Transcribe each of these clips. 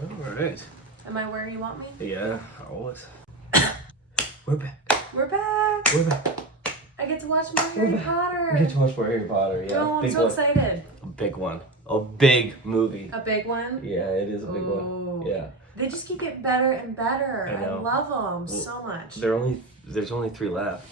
All right. Am I where you want me? Yeah, always. We're back. We're back. We're back. I get to watch more Harry Potter. We get to watch more Harry Potter, yeah. Oh, I'm big so one. excited. A big one. A big movie. A big one? Yeah, it is a big one. Yeah. They just keep getting better and better. I know. love them so much. There's only 3 left.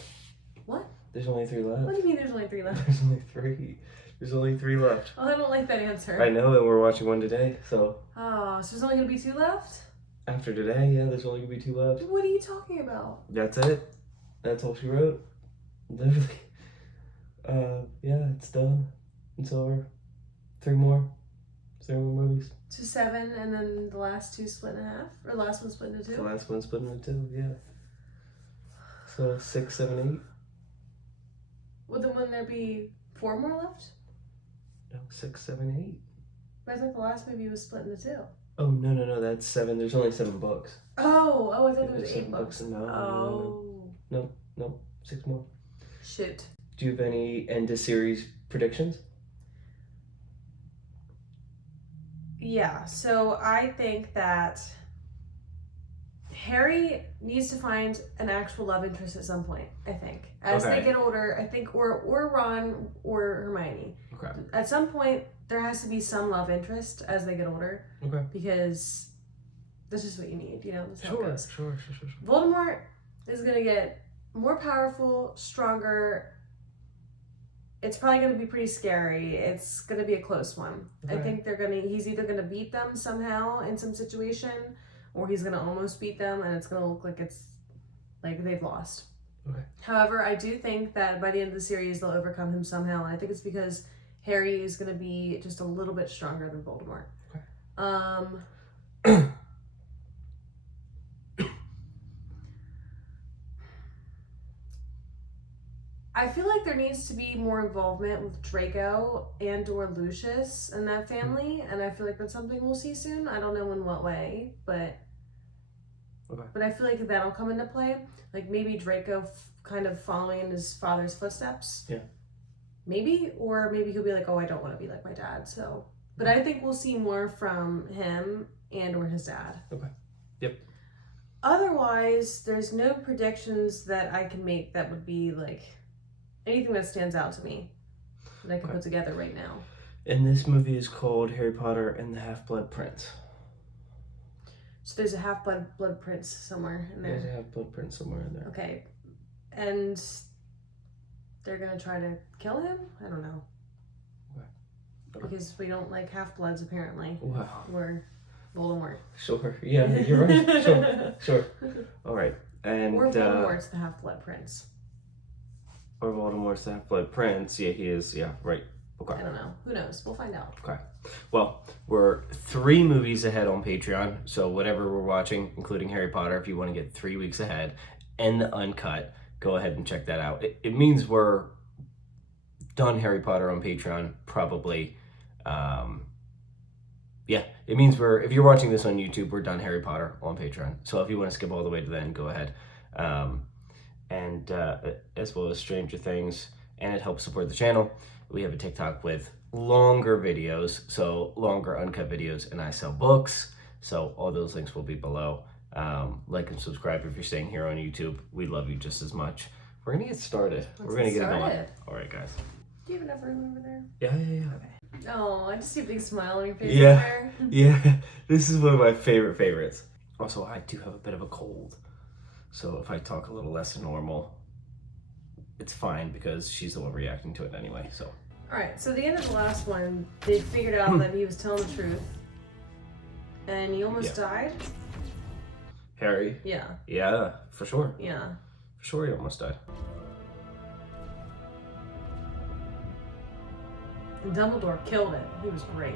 What? There's only 3 left. What do you mean there's only 3 left? There's only 3. There's only 3 left. Oh, I don't like that answer. I know, and we're watching one today, so. Oh, so there's only going to be 2 left? After today, yeah, there's only gonna be 2 left. What are you talking about? That's it. That's all she wrote. Literally. Yeah, it's done. It's over. 3 more. 3 more movies. So 7, and then the last 2 split in half? Or the last one split into 2? The last one split into 2, yeah. So 6, 7, 8. Well, then wouldn't there be 4 more left? No, 6, 7, 8. But I thought the last movie was split into 2. Oh, no, that's 7. There's only 7 books. Oh, I thought there was 8 7 books. No. 6 more. Shoot. Do you have any end of series predictions? Yeah, so I think that Harry needs to find an actual love interest at some point, I think. As they get older, I think, or Ron or Hermione. Okay. At some point, there has to be some love interest as they get older. Okay. Because this is what you need, you know? This is how it goes. Sure. Voldemort is going to get more powerful, stronger. It's probably going to be pretty scary. It's going to be a close one. Okay. I think he's either going to beat them somehow in some situation, or he's going to almost beat them, and it's going to look like they've lost. Okay. However, I do think that by the end of the series, they'll overcome him somehow, and I think it's because Harry is going to be just a little bit stronger than Voldemort. Okay. I feel like there needs to be more involvement with Draco and or Lucius and that family, and I feel like that's something we'll see soon. I don't know in what way, but I feel like that'll come into play. Like maybe Draco kind of following in his father's footsteps. Yeah. Maybe, or maybe he'll be like, oh, I don't want to be like my dad. So, but I think we'll see more from him and or his dad. Okay. Yep. Otherwise, there's no predictions that I can make that would be like anything that stands out to me that I can put together right now. And this movie is called Harry Potter and the Half-Blood Prince. So there's a Half-Blood Prince somewhere in there. There's a Half-Blood Prince somewhere in there. Okay. And they're going to try to kill him? I don't know. Okay. Because we don't like half-bloods, apparently. Wow. We're Voldemort. Sure. Yeah, you're right. Sure. All right. And or Voldemort's the Half-Blood Prince. Or Voldemort's the Half-Blood Prince. Yeah, he is. Yeah, right. Okay. I don't know. Who knows? We'll find out. Okay. Well, we're 3 movies ahead on Patreon. So whatever we're watching, including Harry Potter, if you want to get 3 weeks ahead and the uncut, go ahead and check that out. It means we're done Harry Potter on Patreon, probably. Yeah, it means if you're watching this on YouTube, we're done Harry Potter on Patreon. So if you want to skip all the way to the end, go ahead. And as well as Stranger Things, and it helps support the channel. We have a TikTok with longer videos, so longer uncut videos, and I sell books, so all those links will be below. Like and subscribe if you're staying here on YouTube. We love you just as much. We're gonna get started. We're gonna get it going. All right, guys. Do you have enough room over there? Yeah. Okay. Oh, I just see a big smile on your face. Yeah, over there. Yeah. This is one of my favorites. Also, I do have a bit of a cold. So if I talk a little less than normal, it's fine because she's the one reacting to it anyway, so. All right, so the end of the last one, they figured out that he was telling the truth. And he almost died? Harry? Yeah. Yeah, for sure. Yeah. For sure he almost died. And Dumbledore killed it. He was great.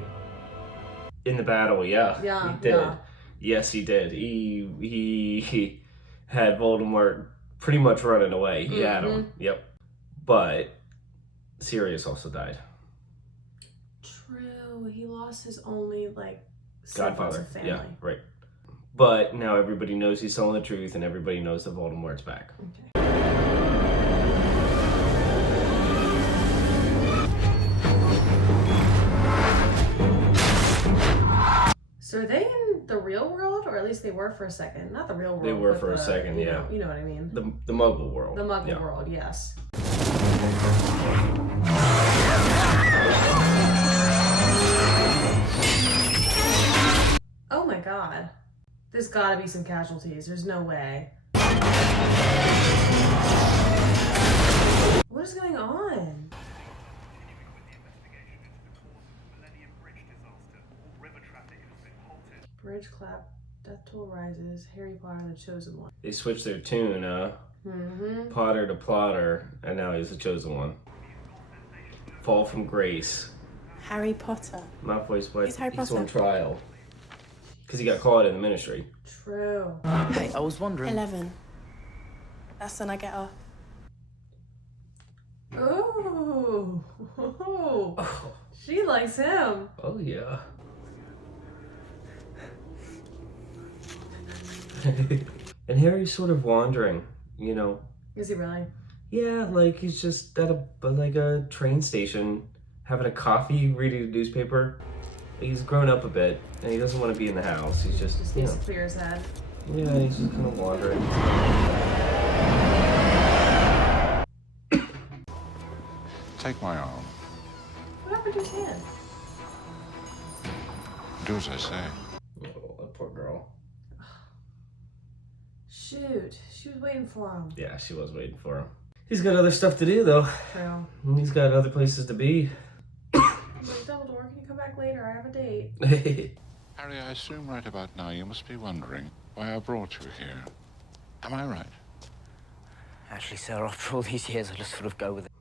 In the battle, yeah. Yeah, he did. yeah. Yes, he did. He had Voldemort pretty much running away. He had him. Yep. But Sirius also died. True. He lost his only, godfather. family. Yeah, right. But now everybody knows he's telling the truth, and everybody knows that Voldemort's back. Okay. So are they in the real world, or at least they were for a second. Not the real world. They were but for a second, you yeah. know, you know what I mean. The Muggle world. The Muggle yeah. world, yes. Oh my god. There's gotta be some casualties. There's no way. What is going on? Bridge clap. Death toll rises. Harry Potter and the Chosen One. They switched their tune, Potter to plotter, and now he's the chosen one. Fall from grace. Harry Potter. Not voiced by. He's Harry He's Potter. on trial. Because he got caught in the ministry. True. Hey, I was wondering. 11. That's when I get off. Ooh. She likes him. Oh, yeah. And Harry's sort of wandering, you know. Is he really? Yeah, like he's just at a train station having a coffee, reading a newspaper. He's grown up a bit and he doesn't want to be in the house. He's just you needs know. to clear his head. Yeah, he's just kind of wandering. Take my arm. What happened to his hand? Do as I say. Oh, that poor girl. Shoot. She was waiting for him. Yeah, she was waiting for him. He's got other stuff to do though. True. He's got other places to be. I'm like, Dumbledore, can you come back later? I have a date. Harry, I assume right about now you must be wondering why I brought you here. Am I right? Actually, sir, after all these years, I just sort of go with it.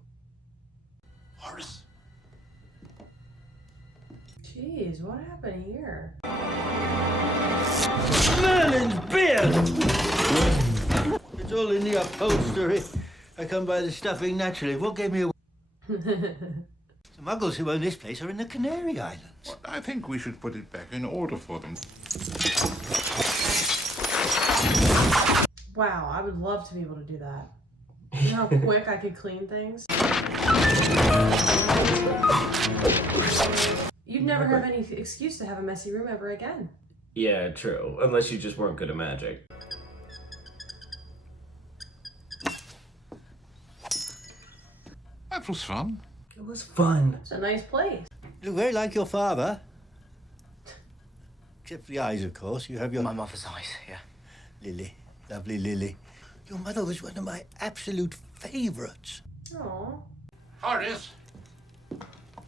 Horace. Jeez, what happened here? Merlin's beard! It's all in the upholstery. I come by the stuffing naturally. What gave me a... The muggles who own this place are in the Canary Islands. Well, I think we should put it back in order for them. Wow, I would love to be able to do that. You know how quick I could clean things? You'd never have any excuse to have a messy room ever again. Yeah, true. Unless you just weren't good at magic. That was fun. It was fun. It's a nice place. You look very like your father. Except for the eyes, of course. You have your... My mother's eyes, yeah. Lily. Lovely Lily. Your mother was one of my absolute favourites. Aww. Horace,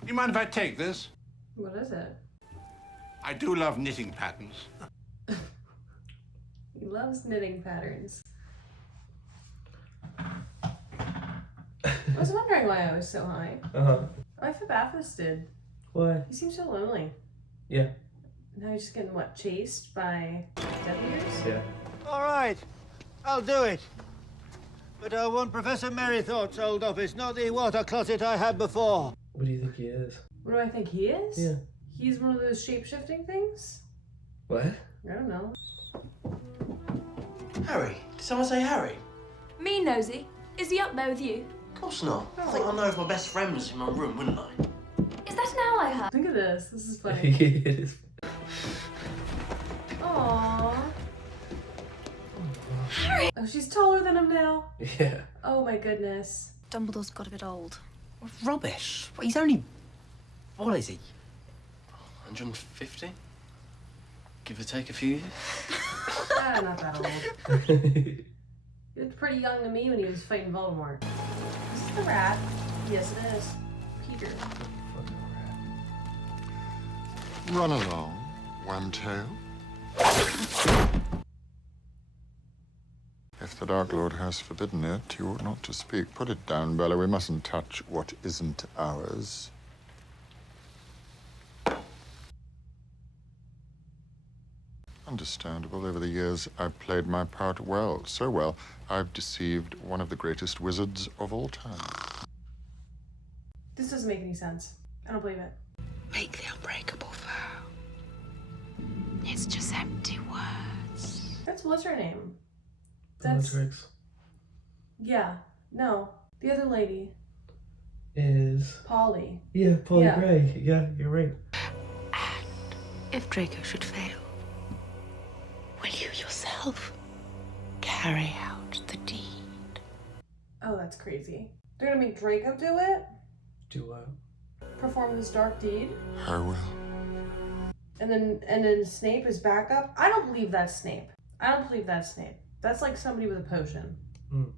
you mind if I take this? What is it? I do love knitting patterns. He loves knitting patterns. I was wondering why I was so high. Uh-huh. I feel Bathurst did. Why? He seems so lonely. Yeah. Now he's just getting, what, chased by Death Eaters? Yeah. All right. I'll do it. But I want Professor Merrythorpe's old office, not the water closet I had before. What do you think he is? What do I think he is? Yeah. He's one of those shape-shifting things? What? I don't know. Harry? Did someone say Harry? Me, Nosy. Is he up there with you? Of course not. I think I'd know if my best friend was in my room, wouldn't I? Is that an owl I heard? Look at this. This is funny. It is. Aww. Harry! Oh, she's taller than him now. Yeah. Oh my goodness. Dumbledore's got a bit old. What rubbish. Well, he's only... What is he? 150? Give or take a few years? Not that old. He looked pretty young to me when he was fighting Voldemort. This is the rat. Yes, it is. Peter. Run along, Wormtail. If the Dark Lord has forbidden it, you ought not to speak. Put it down, Bella. We mustn't touch what isn't ours. Understandable. Over the years, I've played my part well. So well, I've deceived one of the greatest wizards of all time. This doesn't make any sense. I don't believe it. Make the unbreakable vow. It's just empty words. That's what's her name? Bellatrix Yeah. No. The other lady. is... Polly. Yeah, Polly Yeah. Gray. Yeah, you're right. And if Draco should fail, Will you yourself carry out the deed? Oh, that's crazy. They're gonna make Draco do it? Do what? Perform this dark deed? I will. And then Snape is backup? I don't believe that's Snape. I don't believe that's Snape. That's like somebody with a potion. Mm.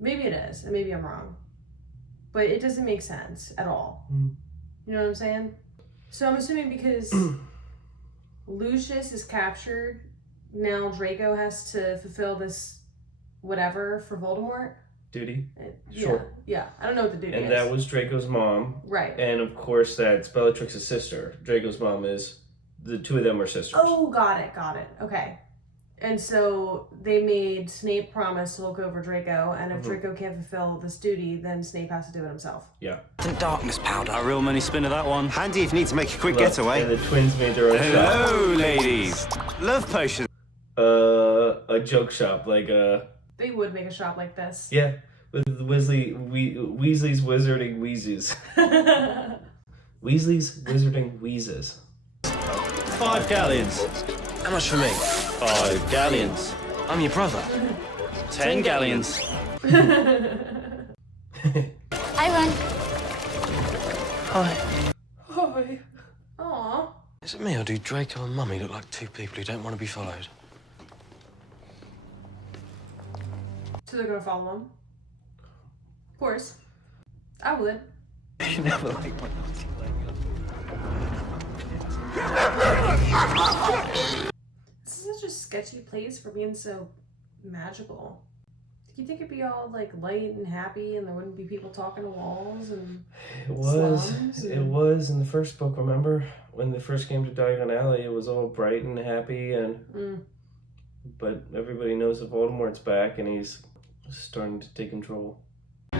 Maybe it is, and maybe I'm wrong. But it doesn't make sense at all. Mm. You know what I'm saying? So I'm assuming because Lucius is captured, now Draco has to fulfill this whatever for Voldemort. Duty. Yeah, Sure. yeah. I don't know what the duty And is. that was Draco's mom. Right. And of course, that's Bellatrix's sister. Draco's mom is, the two of them are sisters. Oh, got it. Okay. And so they made Snape promise to look over Draco, and if Draco can't fulfill this duty, then Snape has to do it himself. Yeah. Some darkness powder. A real money spinner, that one. Handy if you need to make a quick Look, getaway. And the twins made their own shop. Hello, ladies. Love potion. A joke shop, like They would make a shop like this. yeah, with Weasley's Wizarding Wheezes. Weasley's Wizarding Wheezes. 5 galleons. How much for me? 5 galleons. I'm your brother. 10 galleons. I run. Hi. Hi. Aw. Is it me or do Draco and Mummy look like two people who don't want to be followed? So they're gonna follow him? Of course. I would. You never like my naughty This is such a sketchy place for being so magical. Do you think it'd be all like light and happy and there wouldn't be people talking to walls and It was. slums It and- was in the first book. Remember when they first came to Diagon Alley? It was all bright and happy, and but everybody knows that Voldemort's back, and he's starting to take control. a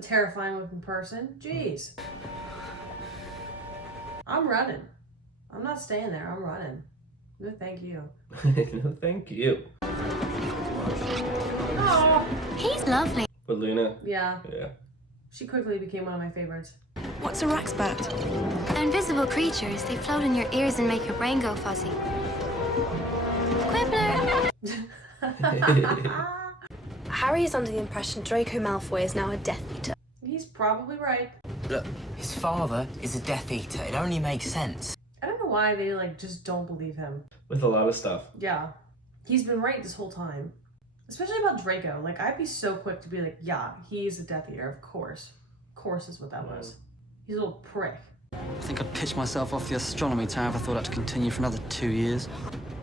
terrifying looking person? Jeez. I'm running. I'm not staying there. I'm running. No, thank you. No, thank you. Oh. He's lovely. But Luna, Yeah. yeah. She quickly became one of my favorites. What's a raxbat? They're invisible creatures. They float in your ears and make your brain go fuzzy. Quibbler! Harry is under the impression Draco Malfoy is now a Death Eater. He's probably right. Look, his father is a Death Eater. It only makes sense. I don't know why they like just don't believe him. With a lot of stuff. Yeah. He's been right this whole time. Especially about Draco. Like, I'd be so quick to be like, yeah, he's a Death Eater, of course. Of course is what that was. He's a little prick. I think I'd pitch myself off the astronomy tower if I thought I'd continue for another 2 years.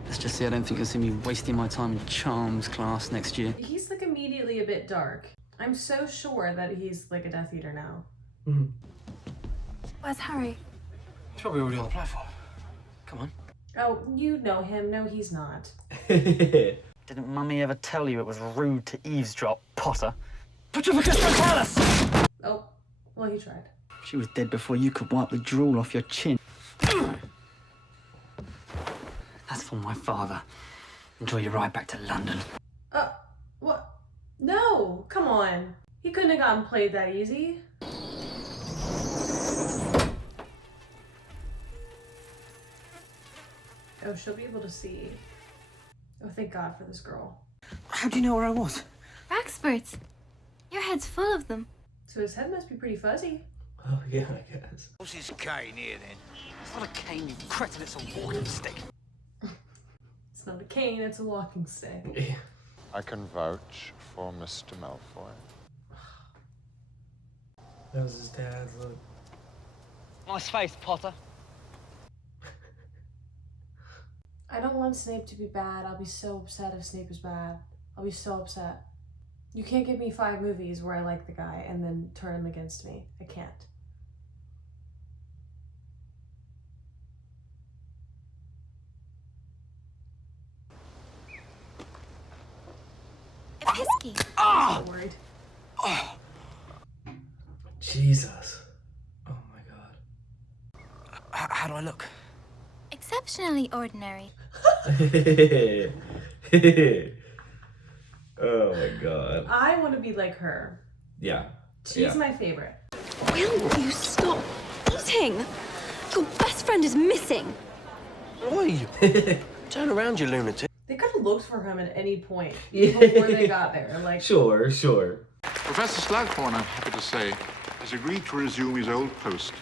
Let's just say I don't think you'll see me wasting my time in charms class next year. He's like immediately a bit dark. I'm so sure that he's like a Death Eater now. Mm-hmm. Where's Harry? He's probably already on the platform. Come on. Oh, you know him. No, he's not. Didn't Mummy ever tell you it was rude to eavesdrop, Potter? Petrificus Frontalis! Oh, well, he tried. She was dead before you could wipe the drool off your chin. That's for my father. Enjoy your ride back to London. What? No, come on. He couldn't have gotten played that easy. Oh, she'll be able to see. Oh, thank God for this girl. How do you know where I was? Experts. Your head's full of them. So his head must be pretty fuzzy. Oh, yeah, I guess. What's this cane here, then? It's not a cane, you cretin, it's a walking stick. It's not a cane, it's a walking stick. Yeah. I can vouch for Mr. Malfoy. That was his dad's look. Nice face, Potter. I don't want Snape to be bad. I'll be so upset if Snape is bad. I'll be so upset. You can't give me 5 movies where I like the guy and then turn him against me. I can't. Pisky. I'm so worried. Jesus. Oh my God. How do I look? Exceptionally ordinary. Oh my God. I want to be like her. Yeah. She's my favorite. Will you stop eating? Your best friend is missing. Oi! Turn around, you lunatic. They could have looked for him at any point Yeah. before they got there. Like, Sure. Professor Slughorn, I'm happy to say, has agreed to resume his old post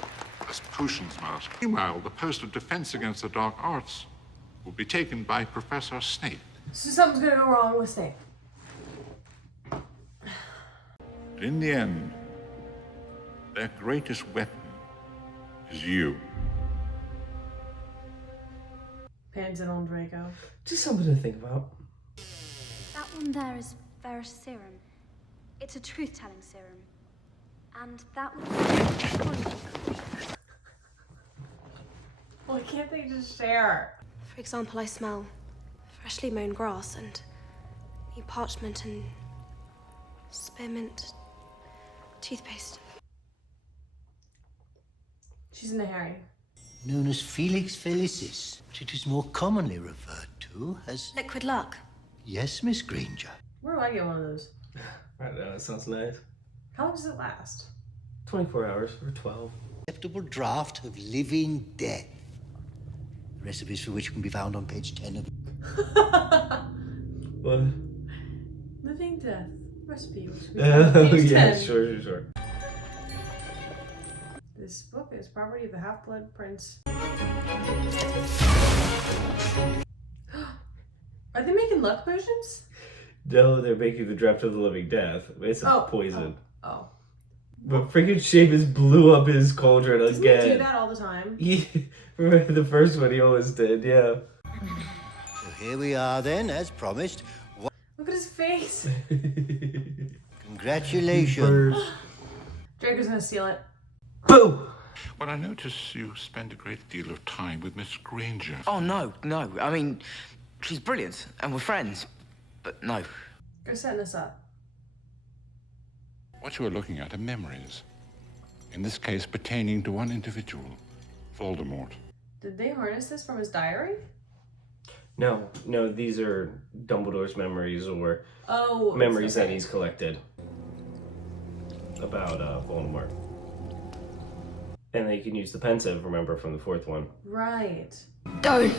as potions master. Meanwhile, the post of defense against the dark arts will be taken by Professor Snape. so something's gonna go wrong with Snape. But in the end, their greatest weapon is you. Pans it on Draco. Just something to think about. That one there is Ferrous serum. It's a truth-telling serum. And that one... Why can't they just share? For example, I smell freshly mown grass and new parchment and spearmint toothpaste. She's into Harry. Known as Felix Felicis, but it is more commonly referred to as... Liquid luck. Yes, Miss Granger. Where do I get one of those? I don't know. It sounds nice. How long does it last? 24 hours or 12. Acceptable draft of living death. Recipes for which can be found on page 10 of... What? Living Death recipe. Which we Oh, found on page yeah, 10. sure. This book is property of the Half-Blood Prince. Are they making luck potions? No, they're making the draft of the living death. It's a poison. Oh. But freaking Seamus blew up his cauldron Doesn't again. he do that all the time? Yeah, remember the first one he always did, yeah. So here we are then, as promised. Look at his face. Congratulations. Draco's gonna steal it. Boo! Well, I notice you spend a great deal of time with Miss Granger. Oh, no. I mean, she's brilliant, and we're friends. But no. Go setting this up. What you are looking at are memories. In this case, pertaining to one individual, Voldemort. Did they harness this from his diary? No, these are Dumbledore's memories or Oh, memories okay. that he's collected about Voldemort. And they can use the pensive, remember, from the fourth one. Right. Don't.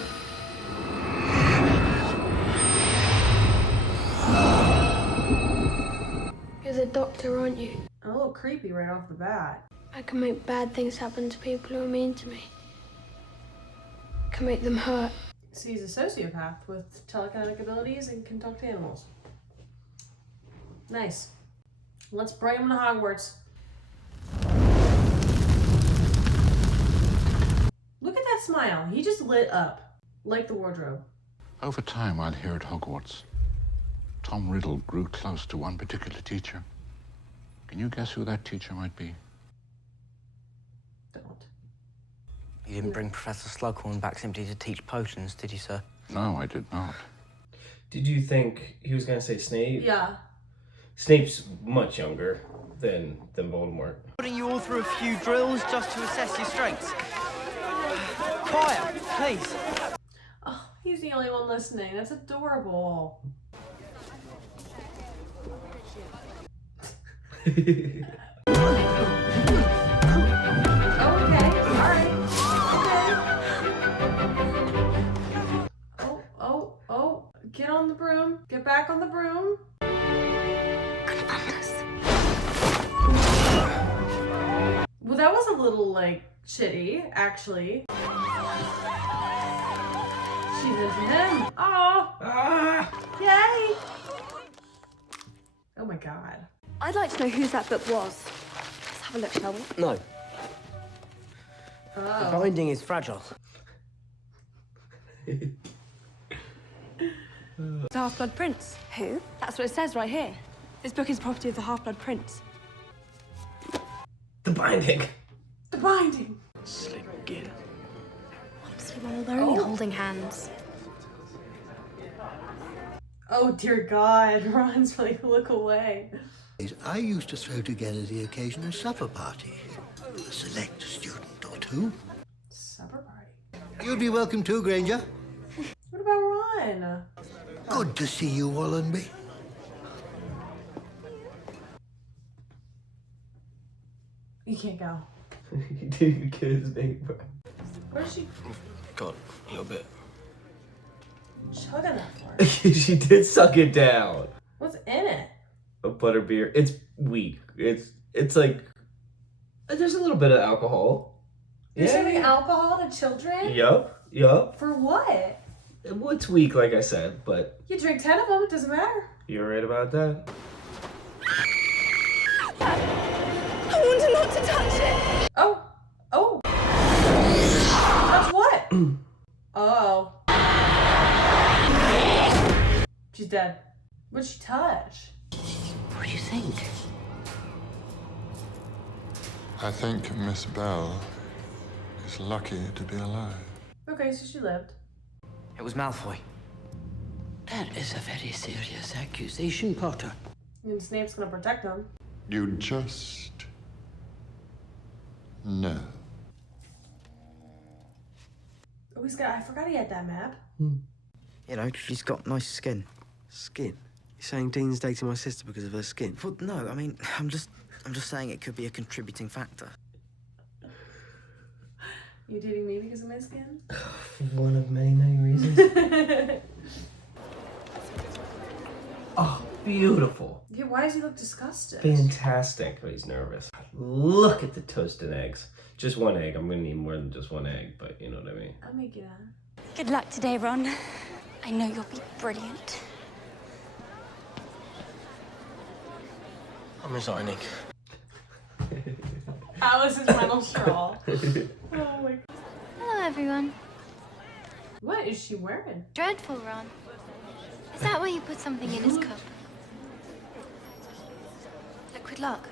You're the doctor, aren't you? A little creepy right off the bat. I can make bad things happen to people who are mean to me. I can make them hurt. See, he's a sociopath with telekinetic abilities and can talk to animals. Nice. Let's bring him to Hogwarts. Look at that smile. He just lit up. Like the wardrobe. Over time, while here at Hogwarts, Tom Riddle grew close to one particular teacher. Can you guess who that teacher might be? Don't. You didn't bring Professor Slughorn back simply to teach potions, did you, sir? No, I did not. Did you think he was going to say Snape? Yeah. Snape's much younger than Voldemort. Putting you all through a few drills just to assess your strengths. Quiet, please. Oh, he's the only one listening. That's adorable. Get on the broom. Get back on the broom. Well, that was a little, like, shitty, actually. She's into him. Oh! Yay! Oh my god. I'd like to know whose that book was. Let's have a look, shall we? No. Oh. The binding is fragile. The Half-Blood Prince. Who? That's what it says right here. This book is property of the Half-Blood Prince. The binding. The binding. Slick gear. Honestly, Ronald, they're only holding hands. Oh dear God, Ron's like, look away. I used to throw together the occasional supper party. A select student or two. Supper party. You'd be welcome too, Granger. What about Ron? Good to see you, Wallenby. You can't go. He didn't get his name right. Where's she? got a little bit. Chugging that for She did suck it down. What's in it? A butterbeer. It's weak. It's like there's a little bit of alcohol. You're serving alcohol to children? Yup. For what? It's weak, like I said, but You drink 10 of them, it doesn't matter. you're right about that. I want him not to touch it. Oh. Touch what? Oh. She's dead. What'd she touch? What do you think? I think Miss Bell is lucky to be alive. Okay, so she lived. It was Malfoy. That is a very serious accusation, Potter. And Snape's gonna protect him. You just know. Oh, I forgot he had that map. You know, she's got nice skin. Skin? You're saying Dean's dating my sister because of her skin? Well, no, I mean, I'm just saying it could be a contributing factor. You dating me because of my skin? One of many, many reasons. Oh, beautiful. Yeah, why does he look disgusted? Fantastic. But he's nervous. Look at the toasted eggs. Just one egg. I'm gonna need more than just one egg, but you know what I mean. I'll make you that. Good luck today, Ron. I know you'll be brilliant. I'm resigning. Alice's final straw. Oh my god. Hello, everyone. What is she wearing? Dreadful, Ron. Is that why you put something in his cup? Liquid luck.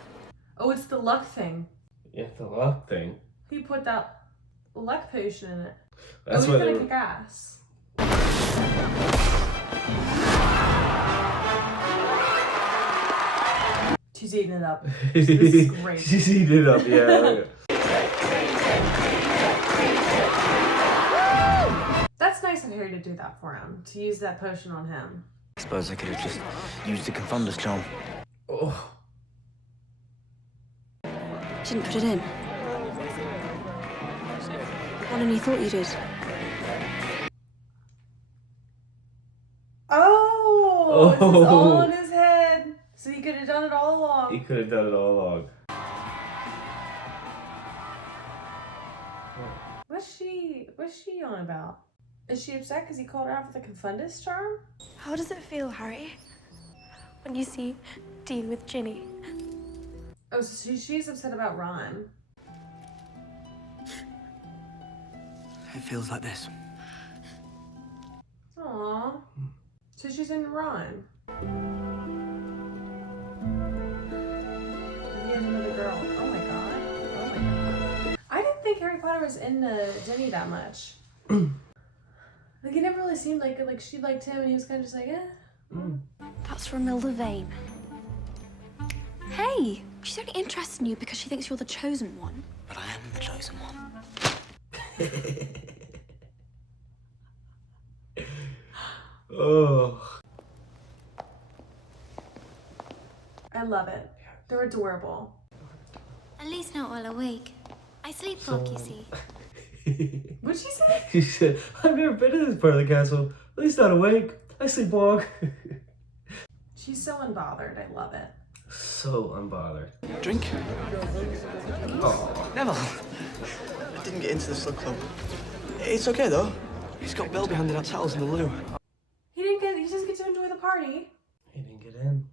Oh, it's the luck thing. Yeah, the luck thing. He put that luck potion in it. That's he's why gonna they kick ass. She's eating it up. This is great. She's eating it up, yeah. That's nice of Harry to do that for him. To use that potion on him. I suppose I could have just used the Confunder's charm. Oh. Didn't put it in. Well, only thought you did. Oh, this is all in his head. So he could have done it all along. He could have done it all along. What's she on about? Is she upset because he called her out for the Confundus charm? How does it feel, Harry, when you see Dean with Ginny? Oh, so she's upset about Ron. It feels like this. Aww. So she's in Ron. He has another girl. Oh my god. Oh my god. I didn't think Harry Potter was into Ginny that much. Like, he never really seemed like she liked him and he was kind of just like, eh. That's Romilda Vane. Hey, she's only interested in you because she thinks you're the chosen one. But I am the chosen one. Oh. I love it. They're adorable. At least not while awake. I sleepwalk, you see. What'd she say? She said, I've never been to this part of the castle. At least not awake. I sleepwalk. She's so unbothered. I love it. So unbothered. Drink? Oh. Never. I didn't get into the slug club. It's okay, though. He's got Bell handing out towels in the loo. He doesn't get to enjoy the party. He didn't get in.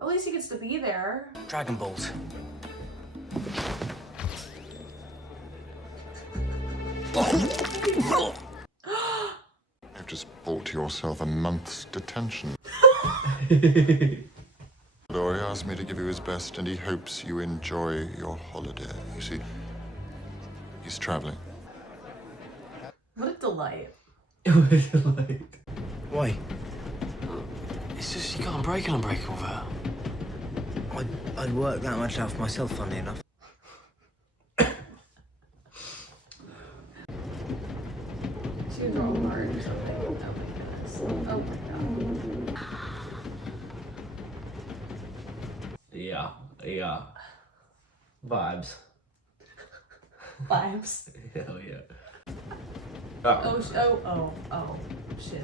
At least he gets to be there. Dragon Balls. You've just bought yourself a month's detention. Lord, he asked me to give you his best, and he hopes you enjoy your holiday. You see, he's traveling. What a delight. It was like... Why? It's just you can't break an unbreakable vow. I'd work that much out for myself, funnily enough. She was all hard or something. Oh my goodness. Oh my god. Yeah. Vibes. Vibes. Hell yeah. Oh, shit.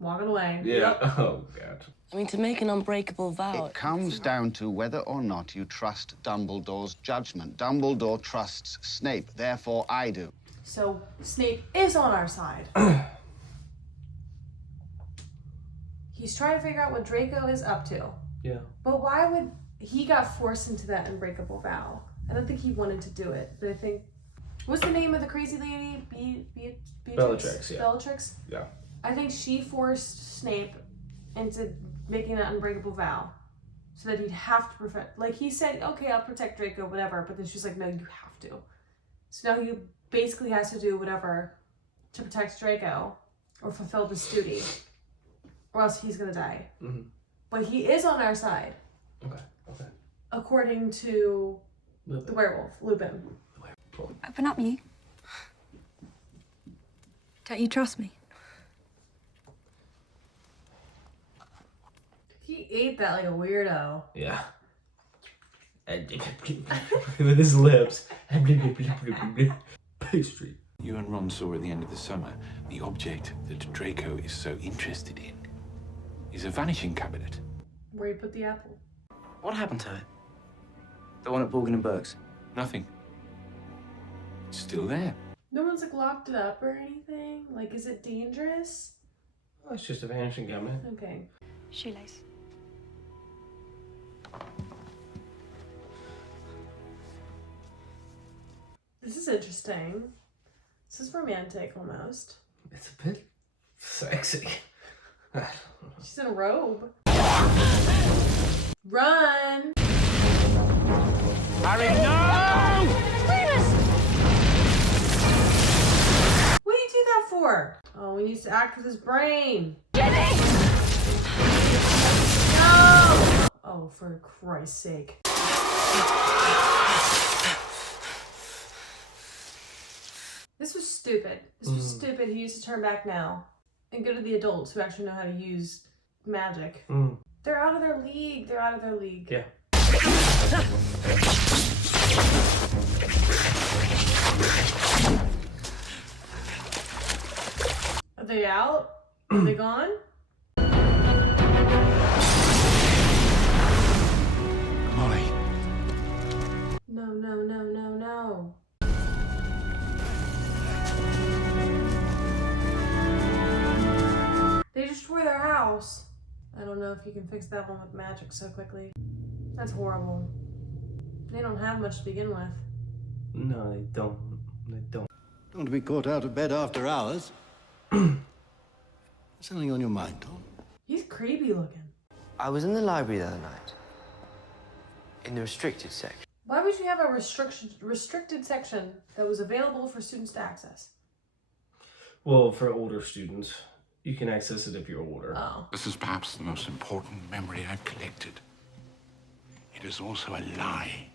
Walking away. Yeah. Yep. Oh, God. I mean, to make an unbreakable vow... It comes down to whether or not you trust Dumbledore's judgment. Dumbledore trusts Snape, therefore I do. So, Snape is on our side. He's trying to figure out what Draco is up to. Yeah. But why would... He got forced into that unbreakable vow. I don't think he wanted to do it, but I think... What's the name of the crazy lady? Beatrix? Bellatrix, yeah. Bellatrix? Yeah. I think she forced Snape into making an unbreakable vow so that he'd have to protect... Like, he said, okay, I'll protect Draco, whatever, but then she's like, no, you have to. So now he basically has to do whatever to protect Draco or fulfill this duty, or else he's gonna die. Mm-hmm. But he is on our side. Okay. According to Lupin. the werewolf, Lupin. Open up, you. Don't you trust me? He ate that like a weirdo. Yeah. With his lips. Pastry. You and Ron saw at the end of the summer the object that Draco is so interested in is a vanishing cabinet. Where he put the apple. What happened to it? The one at Borgin and Burke's? Nothing. It's still there. No one's like locked it up or anything? Like, is it dangerous? Oh, it's just a vanishing cabinet. Okay. Shoelace. This is interesting. This is romantic almost. It's a bit sexy. She's in a robe. Run! Harry, no! What do you do that for? Oh, he needs to act with his brain. Jenny! No! Oh, for Christ's sake. This was stupid. This was stupid. He needs to turn back now and go to the adults who actually know how to use magic. They're out of their league. They're out of their league. Yeah. Are they out? Are they gone? Molly. No, no, no, no, no. They destroy their house. I don't know if you can fix that one with magic so quickly. That's horrible. They don't have much to begin with. No, they don't. They don't. Don't want to be caught out of bed after hours. Something on your mind, Tom? He's creepy looking. I was in the library the other night. In the restricted section. Why would you have a restricted section that was available for students to access? Well, for older students, you can access it if you're older. Oh. This is perhaps the most important memory I've collected. It is also a lie.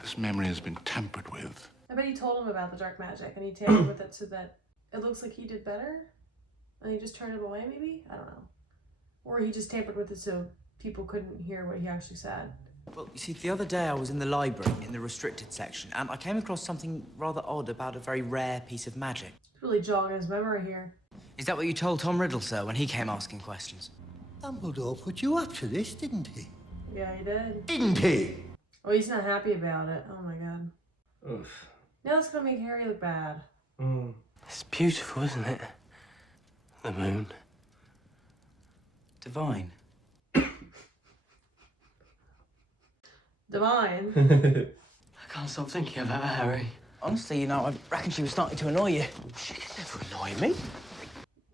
This memory has been tampered with. I bet he told him about the dark magic and he tampered with it so that it looks like he did better. And he just turned it away, maybe? I don't know. Or he just tampered with it so people couldn't hear what he actually said. Well, you see, the other day I was in the library in the restricted section and I came across something rather odd about a very rare piece of magic. It's really jogging his memory here. Is that what you told Tom Riddle, sir, when he came asking questions? Dumbledore put you up to this, didn't he? Yeah, he did. Didn't he? Oh, he's not happy about it. Oh my god. Oof. Now it's gonna make Harry look bad. It's beautiful, isn't it? The moon. Divine. Divine. I can't stop thinking about her, Harry. Honestly, you know, I reckon she was starting to annoy you. She could never annoy me.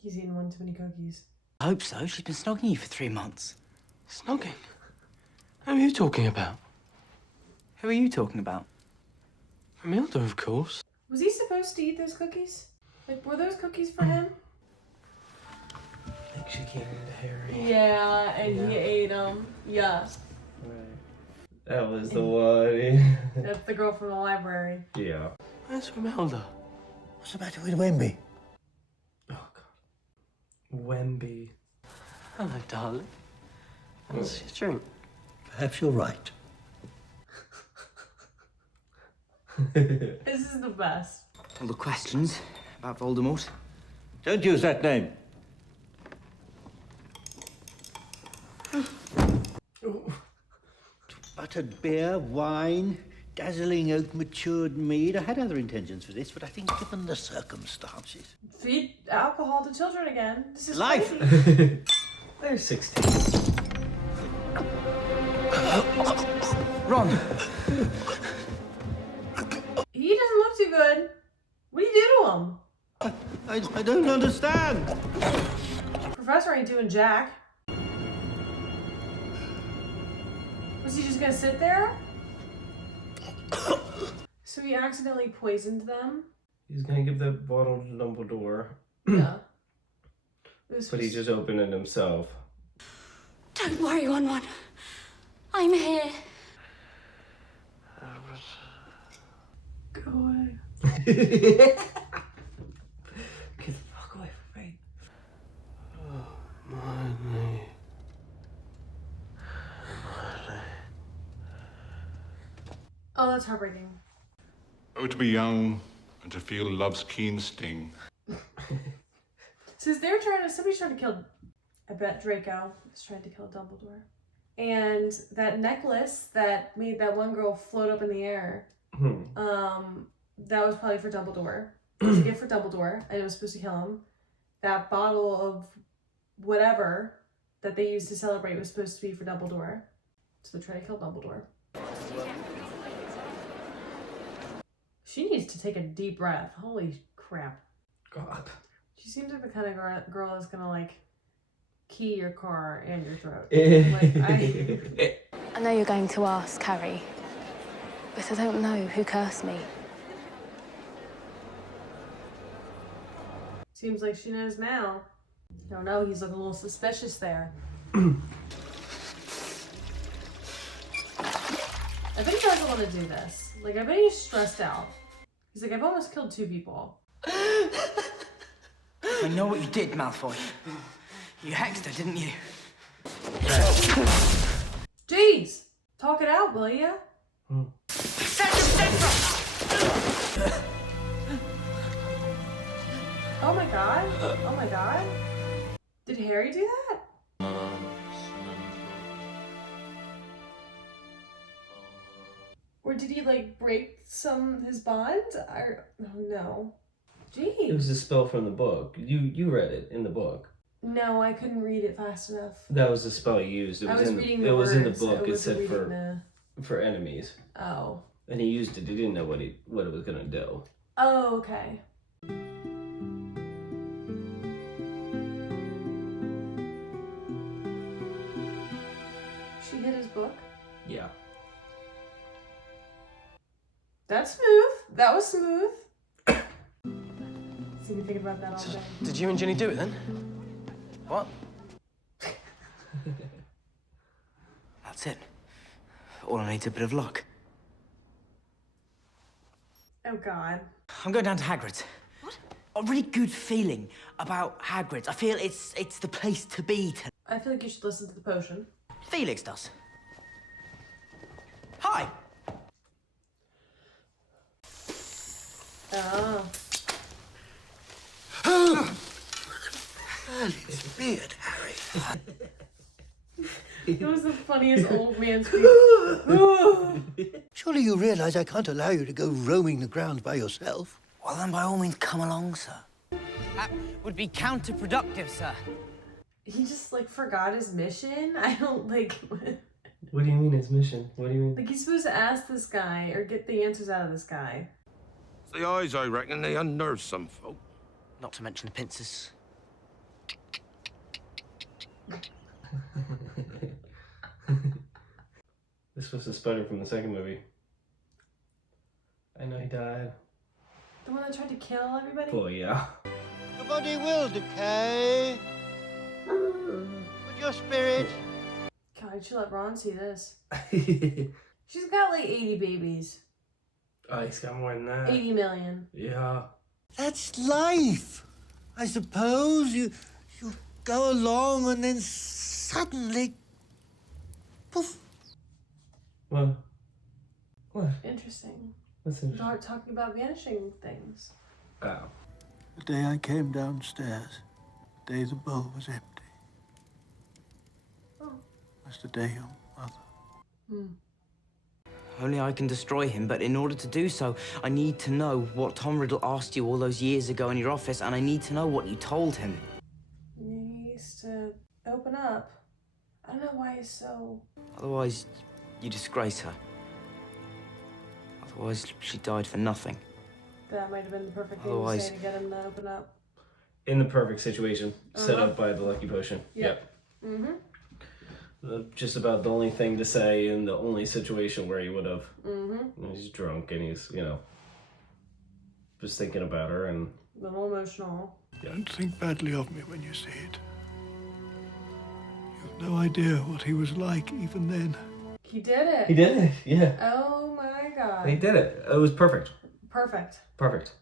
He's eating one too many cookies. I hope so. She's been snogging you for 3 months. Snogging? Who are you talking about? Who are you talking about? Romilda, of course. Was he supposed to eat those cookies? Like, were those cookies for him? I think she came into Harry. Yeah, and he ate them. Yeah. Right. That was the one. That's the girl from the library. Yeah. Where's Romilda? What's the matter with Wemby? Oh, God. Wemby. Hello, darling. What's your drink? Perhaps you're right. This is the best. All the questions About Voldemort? Don't use that name. Buttered beer, wine, dazzling oak matured mead. I had other intentions for this, but I think given the circumstances... Feed alcohol to children again. This is Life! crazy. They're 16. Ron! He doesn't look too good. What do you do to him? I don't understand. Professor ain't doing jack. Was he just gonna sit there? So he accidentally poisoned them? He's gonna give the bottle to Dumbledore. Yeah. But he just opened it himself. Don't worry, One. I'm here. Go away. Get the fuck away from me. Oh, that's heartbreaking. Oh, to be young and to feel love's keen sting. Since somebody's trying to kill, I bet Draco is trying to kill Dumbledore. And that necklace that made that one girl float up in the air, that was probably for Dumbledore. It was a gift for Dumbledore, and it was supposed to kill him. That bottle of whatever that they used to celebrate was supposed to be for Dumbledore. So they're trying to kill Dumbledore. She needs to take a deep breath. Holy crap. God. She seems like the kind of girl that's gonna like key your car and your throat. I know you're going to ask, Harry, but I don't know who cursed me. Seems like she knows now. I don't know, he's looking a little suspicious there. I bet he doesn't want to do this. Like, I bet he's stressed out. He's like, I've almost killed 2 people. I know what you did, Malfoy. You hexed her, didn't you? Jeez! Talk it out, will ya? Oh my god. Oh my god. Did Harry do that? Or did he like break his bond? Or oh no. Jeez. It was a spell from the book. You read it in the book. No, I couldn't read it fast enough. That was the spell he used. It was in the words. in the book. I It said wasn't for enemies. Oh. And he used it. He didn't know what it was gonna do. Oh, okay. She hit his book? Yeah. That's smooth. That was smooth. See me think about that all day. Did you and Ginny do it then? What? That's it. All I need is a bit of luck. Oh, God. I'm going down to Hagrid's. What? A really good feeling about Hagrid's. I feel it's the place to be tonight. I feel like you should listen to the potion. Felix does. Hi! Oh. It's beard, Harry. It was the funniest old man scream. Surely you realise I can't allow you to go roaming the grounds by yourself. Well, then by all means, come along, sir. That would be counterproductive, sir. He just, like, forgot his mission? I don't, like... What do you mean his mission? What do you mean? Like, he's supposed to ask this guy, or get the answers out of this guy. It's the eyes, I reckon. They unnerve some folk. Not to mention the pincers. This was the spider from the second movie. I know he died. The one that tried to kill everybody? Oh, yeah. Your body will decay. But your spirit... God, you should let Ron see this. She's got like 80 babies. Oh, he's got more than that. 80 million. Yeah. That's life. I suppose you go along and then suddenly... Poof. What? What? Interesting. What's interesting? Talking about vanishing things. Oh. The day I came downstairs, the day the bowl was empty. Oh. Was the day your mother. Hmm. Only I can destroy him, but in order to do so, I need to know what Tom Riddle asked you all those years ago in your office, and I need to know what you told him. He needs to open up. I don't know why he's so... Otherwise, you disgrace her. Otherwise, she died for nothing. That might have been the perfect thing to Otherwise... say to get him to open up. In the perfect situation, set up by the lucky potion. Yep. Mm-hmm. Just about the only thing to say in the only situation where he would have. Mm-hmm. He's drunk and he's, just thinking about her and... A little emotional. Don't think badly of me when you see it. You've no idea what he was like even then. He did it. He did it, yeah. Oh my god. He did it. It was perfect. Perfect. Perfect.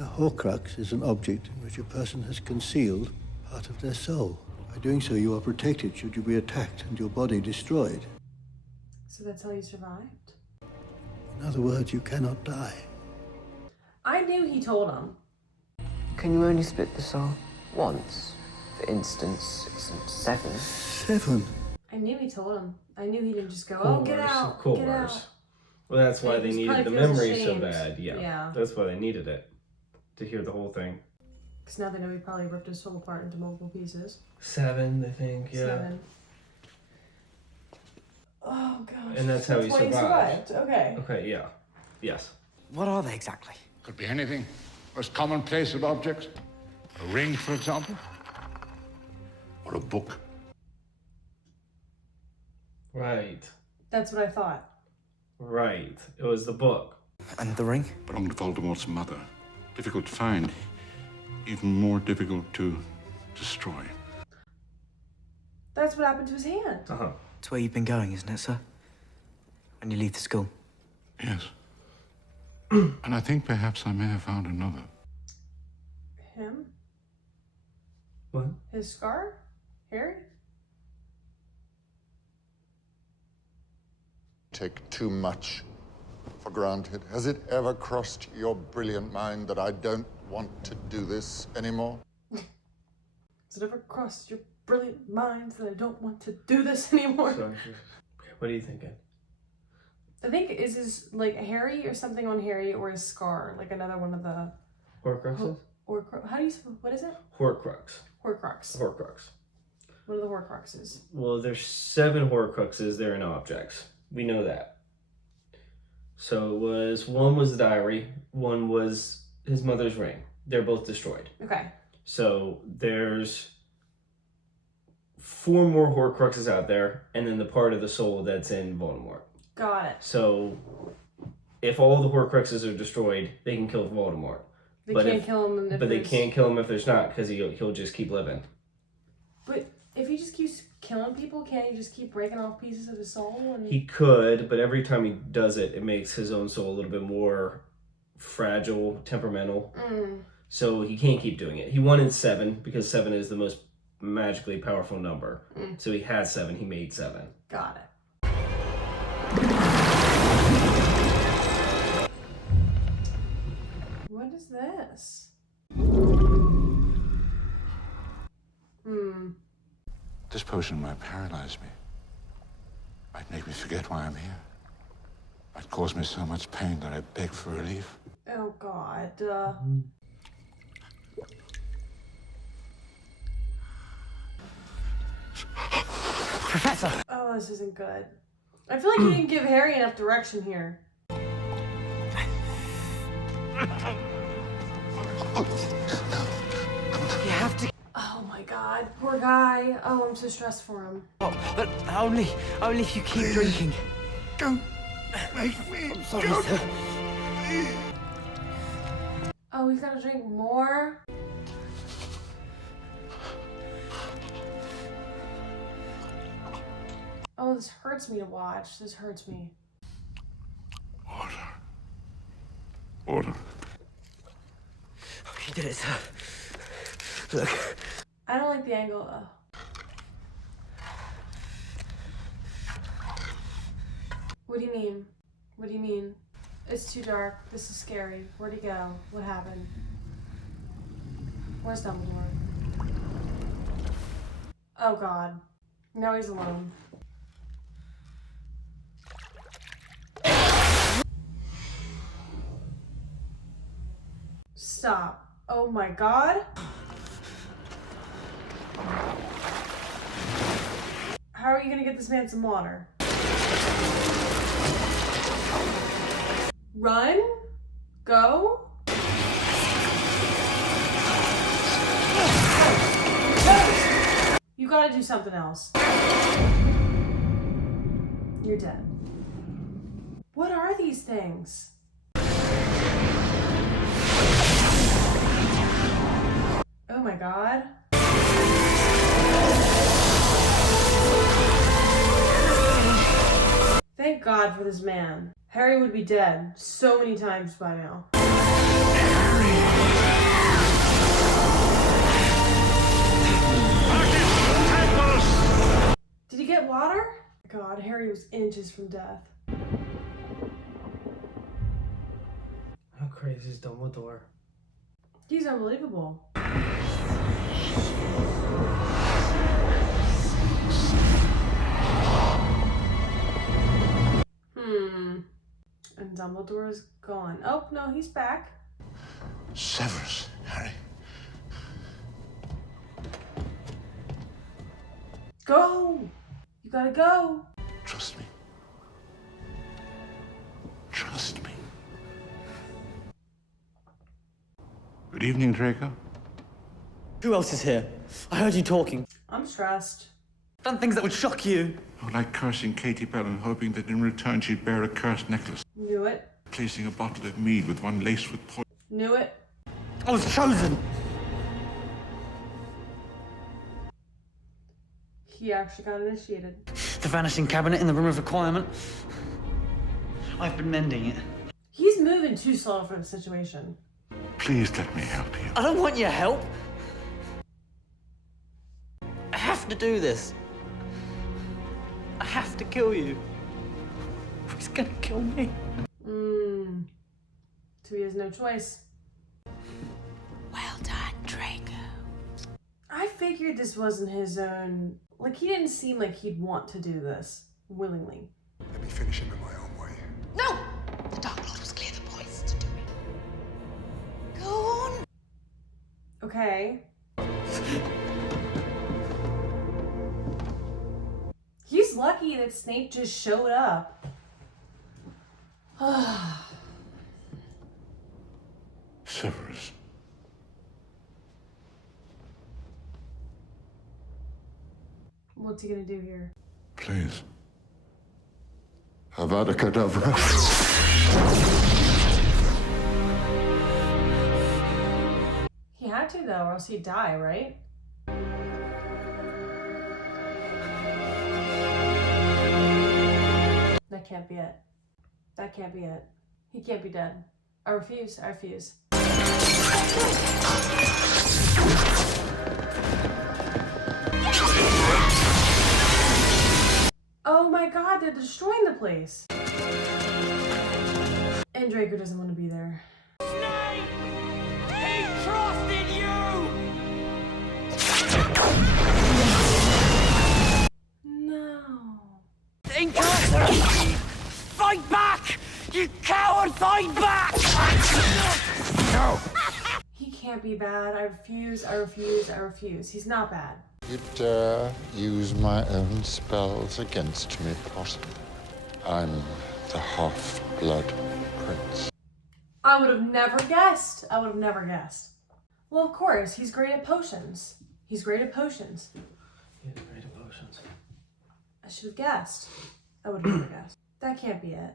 A Horcrux is an object in which a person has concealed part of their soul. By doing so, you are protected should you be attacked and your body destroyed. So that's how you survived? In other words, you cannot die. I knew he told him. Can you only split the soul once? For instance, 6 and 7. 7? I knew he told him. I knew he didn't just go, oh, get out, Of course. get out. Well, that's why they He needed the probably feels memory so ashamed. bad. Yeah. That's why they needed it. To hear the whole thing. Because now they know he probably ripped his soul apart into multiple pieces. 7, I think, yeah. 7. Oh, gosh. And that's how he survived. Okay. Okay, yeah. Yes. What are they exactly? Could be anything. Most commonplace of objects. A ring, for example. Or a book. Right. That's what I thought. Right. It was the book. And the ring? Belonged to Voldemort's mother. Difficult to find. Even more difficult to destroy. That's what happened to his hand. Uh-huh. It's where you've been going, isn't it, sir? When you leave the school. Yes. And I think perhaps I may have found another. Him? What? His scar? Harry? Take too much for granted. Has it ever crossed your brilliant mind that I don't want to do this anymore? Has it ever crossed your brilliant mind that I don't want to do this anymore? Sorry. What are you thinking? I think is his like Harry or something on Harry or his scar, like another one of the Horcruxes? how do you what is it? Horcrux. Horcrux. Horcrux. What are the Horcruxes? Well, there's 7 Horcruxes. They're in objects. We know that. So it was, one was the diary, one was his mother's ring. They're both destroyed. Okay. So there's 4 more Horcruxes out there, and then the part of the soul that's in Voldemort. Got it. So if all the Horcruxes are destroyed, they can kill Voldemort. They can't kill him if But they there's... can't kill him if there's not, because he'll just keep living. But if he just keeps killing people, can't he just keep breaking off pieces of his soul? And... He could, but every time he does it, it makes his own soul a little bit more fragile, temperamental. So he can't keep doing it. He wanted 7 because 7 is the most magically powerful number. So he had 7, he made 7. Got it. What is this? This potion might paralyze me. Might make me forget why I'm here. Might cause me so much pain that I beg for relief. Oh, God. Professor! Oh, this isn't good. I feel like you didn't give Harry enough direction here. You have to... Oh my god, poor guy. Oh, I'm so stressed for him. Oh, but only if you keep drinking. Don't make me. I'm sorry, sir. Oh, he's gotta drink more? Oh, this hurts me to watch. This hurts me. Order. You did it, sir. Look. I don't like the angle. What do you mean? What do you mean? It's too dark. This is scary. Where'd he go? What happened? Where's Dumbledore? Oh god. Now he's alone. Stop. Oh my god. How are you gonna get this man some water? Run? Go? You gotta do something else. You're dead. What are these things? Oh my god. Thank God for this man. Harry would be dead so many times by now. Did he get water? God, Harry was inches from death. How crazy is Dumbledore? He's unbelievable. And Dumbledore's gone. Oh, no, he's back. Severus, Harry. Go! You gotta go. Trust me. Trust me. Good evening, Draco. Who else is here? I heard you talking. I'm stressed. Done things that would shock you. I would like cursing Katie Bell and hoping that in return she'd bear a cursed necklace. Knew it. Placing a bottle of mead with one laced with poison. Knew it. I was chosen. He actually got initiated. The vanishing cabinet in the room of requirement. I've been mending it. He's moving too slow for the situation. Please let me help you. I don't want your help. I have to do this. I have to kill you. He's gonna kill me. So he has no choice. Well done, Draco. I figured this wasn't his own. Like, he didn't seem like he'd want to do this willingly. Let me finish him in my own way. No! The Dark Lord was clear the points to do it. Go on. Okay. He's lucky that Snape just showed up. Severus. What's he gonna do here? Please. Avada Kedavra. He had to, though, or else he'd die, right? That can't be it. That can't be it. He can't be dead. I refuse. I refuse. Oh my god, they're destroying the place. And Draco doesn't want to be there. Snape! He trusted you! No. Incorrect! Fight back! You coward, fight back! No! He can't be bad. I refuse. I refuse. I refuse. He's not bad. You dare use my own spells against me, Potter. I'm the half-blood prince. I would have never guessed. I would have never guessed. Well, of course. He's great at potions. He's great at potions. He's great at potions. I should have guessed. I would have never guessed. That can't be it.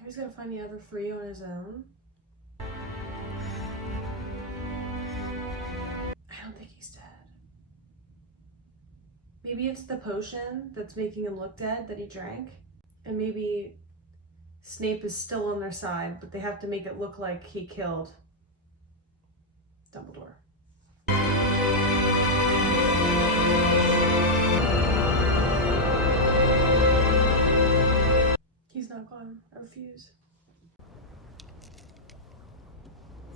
Harry's gonna find the other three on his own. I don't think he's dead. Maybe it's the potion that's making him look dead that he drank. And maybe Snape is still on their side, but they have to make it look like he killed Dumbledore. He's not gone. I refuse.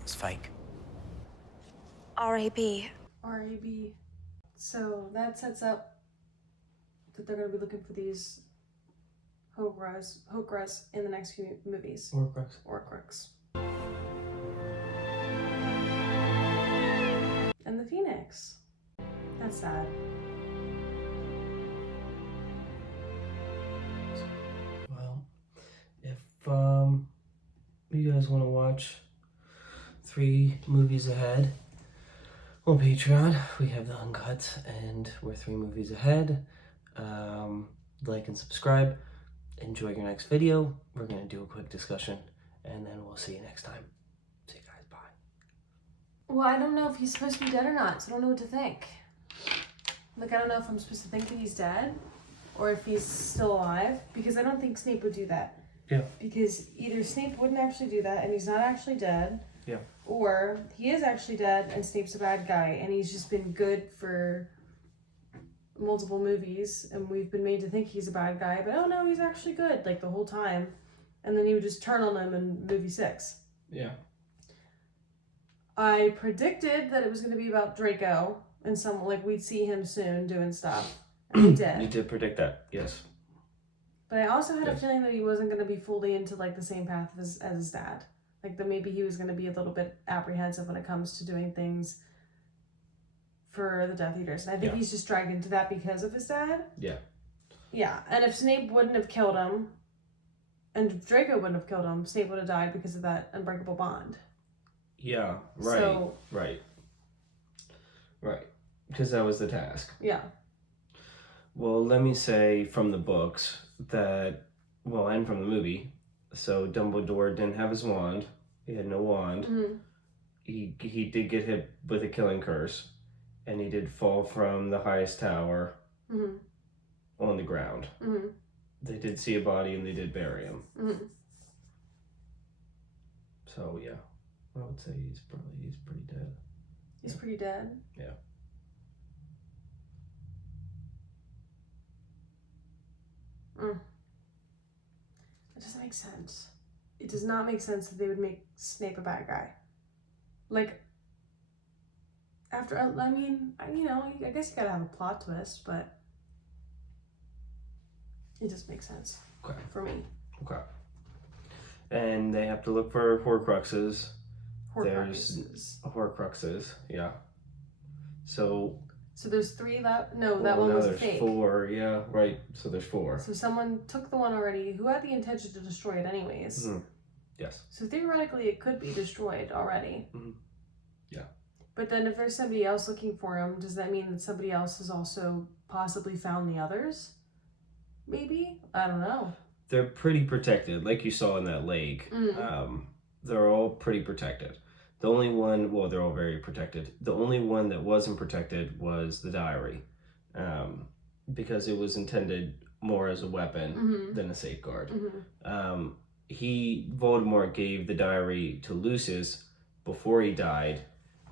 It's fake. R.A.B. R.A.B. So that sets up that they're going to be looking for these Hokras in the next few movies. Horcrux. And the Phoenix. That's sad. Well, if you guys want to watch 3 movies ahead on Patreon, we have the Uncut, and we're 3 movies ahead. Like and subscribe. Enjoy your next video. We're going to do a quick discussion, and then we'll see you next time. See you guys. Bye. Well, I don't know if he's supposed to be dead or not, so I don't know what to think. Like, I don't know if I'm supposed to think that he's dead or if he's still alive, because I don't think Snape would do that. Yeah. Because either Snape wouldn't actually do that and he's not actually dead, Yeah. or he is actually dead and Snape's a bad guy and he's just been good for multiple movies and we've been made to think he's a bad guy, but oh no, he's actually good, like, the whole time. And then he would just turn on him in movie 6. Yeah. I predicted that it was going to be about Draco and we'd see him soon doing stuff. And we did. You did predict that, yes. But I also had a feeling that he wasn't going to be fully into, like, the same path as his dad. Like, that maybe he was going to be a little bit apprehensive when it comes to doing things for the Death Eaters. And I think he's just dragged into that because of his dad. Yeah. Yeah, and if Snape wouldn't have killed him, and if Draco wouldn't have killed him, Snape would have died because of that unbreakable bond. Yeah, right, So, right. Because that was the task. yeah. Well, let me say from the books that, well, and from the movie, so Dumbledore didn't have his wand. He had no wand. Mm-hmm. He did get hit with a killing curse, and he did fall from the highest tower Mm-hmm. on the ground. Mm-hmm. They did see a body and they did bury him. Mm-hmm. So yeah, I would say he's pretty dead. He's pretty dead. Yeah. It doesn't make sense. It does not make sense that they would make Snape a bad guy. Like, after, I mean, you know, I guess you gotta have a plot twist, but it doesn't make sense. Okay. For me. Okay. And they have to look for Horcruxes. Horcruxes. Horcruxes, yeah. So there's 3 that, no, that one was a there's fake. 4, yeah, right. So there's 4. So someone took the one already who had the intention to destroy it anyways. Mm-hmm. Yes. So theoretically it could be destroyed already. Mm-hmm. Yeah. But then if there's somebody else looking for him, does that mean that somebody else has also possibly found the others? Maybe? I don't know. They're pretty protected, like you saw in that lake. They're all pretty protected. The only one, well, they're all very protected. The only one that wasn't protected was the diary, because it was intended more as a weapon than a safeguard. Voldemort gave the diary to Lucius before he died,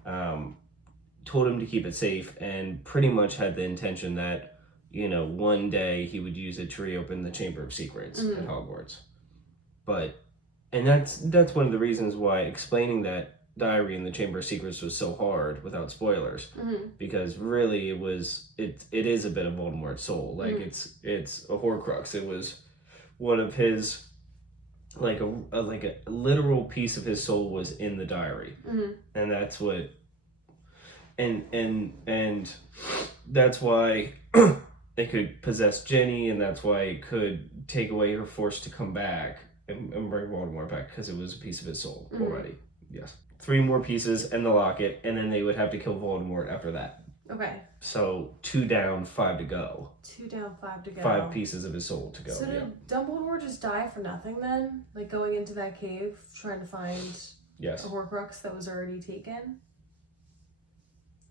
told him to keep it safe, and pretty much had the intention that, you know, one day he would use it to reopen the Chamber of Secrets at Hogwarts. And that's one of the reasons why explaining that diary in the Chamber of Secrets was so hard without spoilers, because really it is a bit of Voldemort's soul. Like it's a Horcrux. It was one of his, like a literal piece of his soul was in the diary, and that's what, and that's why it could possess Jenny, and that's why it could take away her force to come back and bring Voldemort back, because it was a piece of his soul already. Yes. 3 more pieces and the locket, and then they would have to kill Voldemort after that. Okay. So 2 down, 5 to go. 2 down, 5 to go. 5 pieces of his soul to go. So did Dumbledore just die for nothing then? Like going into that cave, trying to find a Horcrux that was already taken?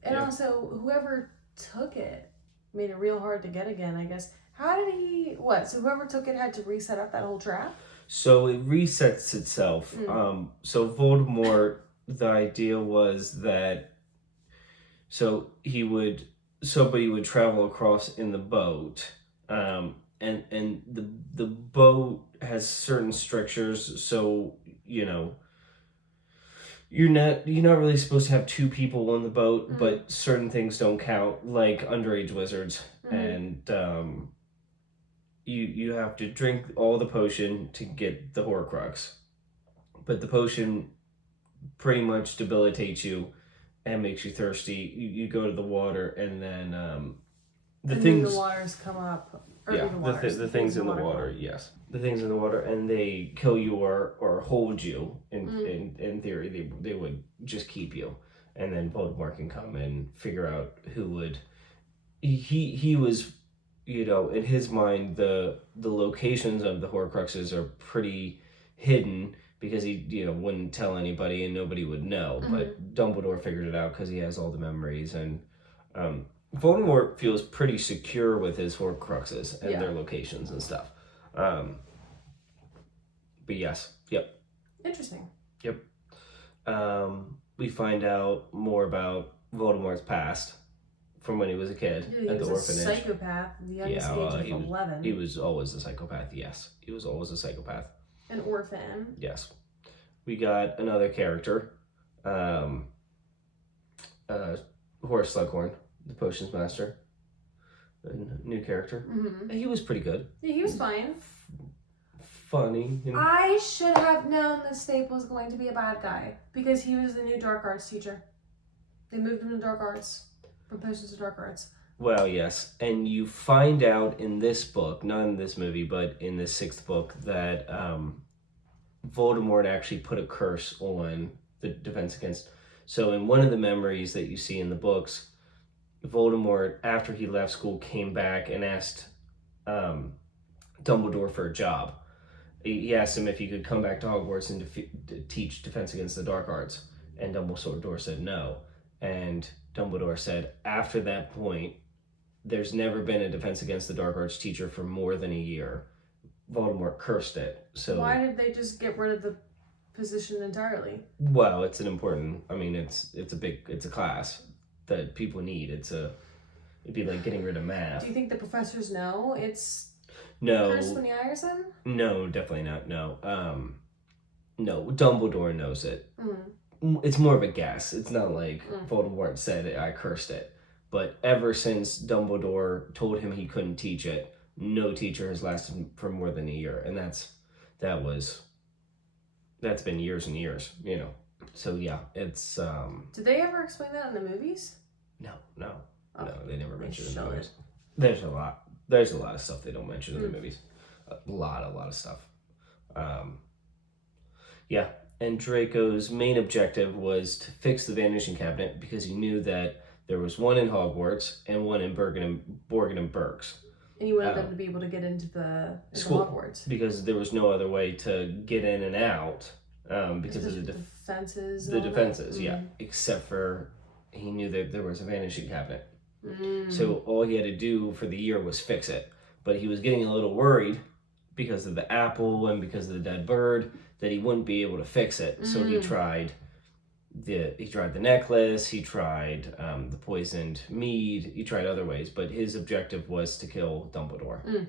And also, whoever took it made it real hard to get again, I guess. How did he... What? So whoever took it had to reset up that whole trap? So it resets itself. So Voldemort, the idea was that somebody would travel across in the boat, and the boat has certain strictures, so, you know, you're not really supposed to have two people on the boat, but certain things don't count, like underage wizards, and you have to drink all the potion to get the Horcrux, but the potion pretty much debilitates you and makes you thirsty. You go to the water, and then then the waters come up. Or The things in the water, yes. The things in the water, and they kill you or hold you. In theory, they would just keep you. And then Voldemort can come and figure out who would... He was, in his mind, the locations of the Horcruxes are pretty hidden because he, wouldn't tell anybody and nobody would know. But Dumbledore figured it out because he has all the memories, and... Voldemort feels pretty secure with his Horcruxes and their locations and stuff. But yes, yep. Interesting. Yep. We find out more about Voldemort's past from when he was a kid He at the was orphanage. a psychopath, the youngest age of 11. He was always a psychopath, yes. He was always a psychopath. An orphan. Yes. We got another character, Horace Slughorn, the Potions Master. A new character. He was pretty good. Yeah, he was fine. Funny. I should have known that Snape was going to be a bad guy because he was the new dark arts teacher. They moved him to dark arts from potions to dark arts. Well, yes. And you find out in this book, not in this movie, but in the 6th book, that Voldemort actually put a curse on the Defense Against... So in one of the memories that you see in the books, Voldemort, after he left school, came back and asked Dumbledore for a job. He asked him if he could come back to Hogwarts and teach Defense Against the Dark Arts, and Dumbledore said no. And Dumbledore said, after that point, there's never been a Defense Against the Dark Arts teacher for more than a year. Voldemort cursed it. So why did they just get rid of the position entirely? Well, it's an important... I mean, it's a class that people need. It'd be like getting rid of math. Do you think the professors know it's no cursed when the Iverson? No, definitely not. No, no. Dumbledore knows it. It's more of a guess. It's not like Voldemort said I cursed it. But ever since Dumbledore told him he couldn't teach it, no teacher has lasted for more than a year, and that's been years and years. So yeah, it's. Did they ever explain that in the movies? No, they never mentioned it in the movies. There's a lot of stuff they don't mention in the movies. A lot of stuff. Yeah, and Draco's main objective was to fix the Vanishing Cabinet because he knew that there was one in Hogwarts and one in Borgin and Burkes. And you wanted them to be able to get into school, Hogwarts. Because there was no other way to get in and out because of the defenses. The defenses, yeah. Except for he knew that there was a Vanishing Cabinet. So all he had to do for the year was fix it. But he was getting a little worried because of the apple and because of the dead bird that he wouldn't be able to fix it. So he tried the necklace, he tried the poisoned mead, he tried other ways, but his objective was to kill Dumbledore.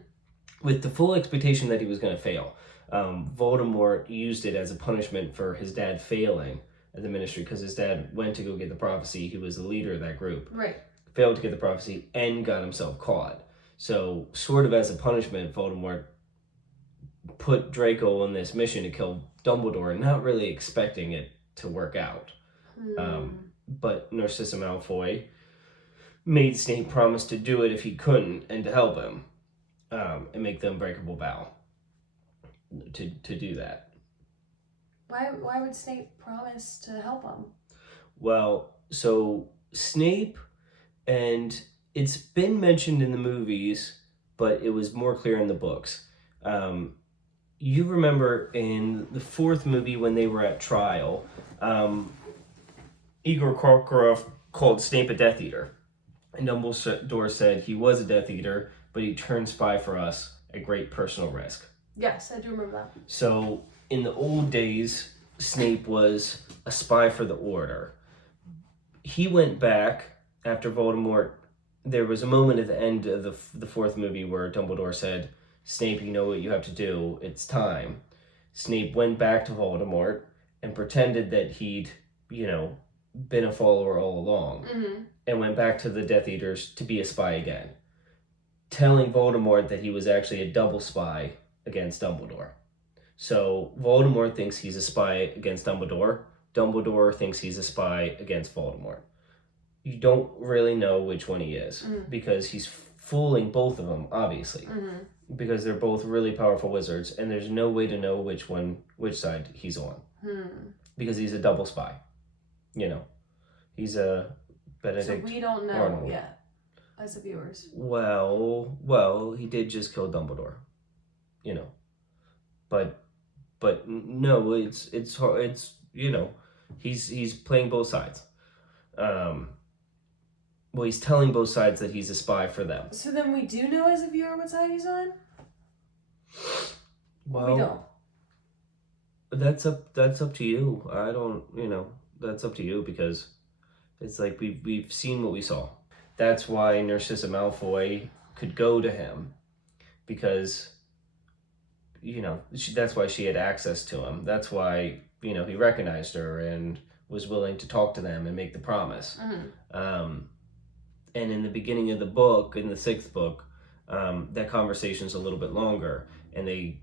With the full expectation that he was going to fail. Voldemort used it as a punishment for his dad failing at the Ministry because his dad went to go get the prophecy. He was the leader of that group. Right. Failed to get the prophecy and got himself caught. So, sort of as a punishment, Voldemort put Draco on this mission to kill Dumbledore, not really expecting it to work out. But Narcissa Malfoy made Snape promise to do it if he couldn't and to help him and make the unbreakable vow to do that. Why would Snape promise to help him? Well, so Snape, and it's been mentioned in the movies, but it was more clear in the books. You remember in the 4th movie when they were at trial, Igor Karkaroff called Snape a Death Eater. And Dumbledore said he was a Death Eater, but he turned spy for us at great personal risk. Yes, I do remember that. So, in the old days, Snape was a spy for the Order. He went back after Voldemort. There was a moment at the end of the 4th movie where Dumbledore said, Snape, you know what you have to do. It's time. Snape went back to Voldemort and pretended that he'd been a follower all along, Mm-hmm. and went back to the Death Eaters to be a spy again, telling Voldemort that he was actually a double spy against Dumbledore. So Voldemort thinks he's a spy against Dumbledore. Dumbledore thinks he's a spy against Voldemort. You don't really know which one he is, because he's fooling both of them, obviously, because they're both really powerful wizards, and there's no way to know which side he's on, because he's a double spy. He's a Benedict. So we don't know Arnold. yet, as the viewers. Well, he did just kill Dumbledore, but no, it's hard. It's he's playing both sides. Well, he's telling both sides that he's a spy for them. So then we do know as a viewer what side he's on? Well, we don't. That's up to you. I don't, that's up to you, because it's like we've seen what we saw. That's why Narcissa Malfoy could go to him, because that's why she had access to him. That's why he recognized her and was willing to talk to them and make the promise. And in the beginning of the book, in the 6th book, that conversation's a little bit longer, and they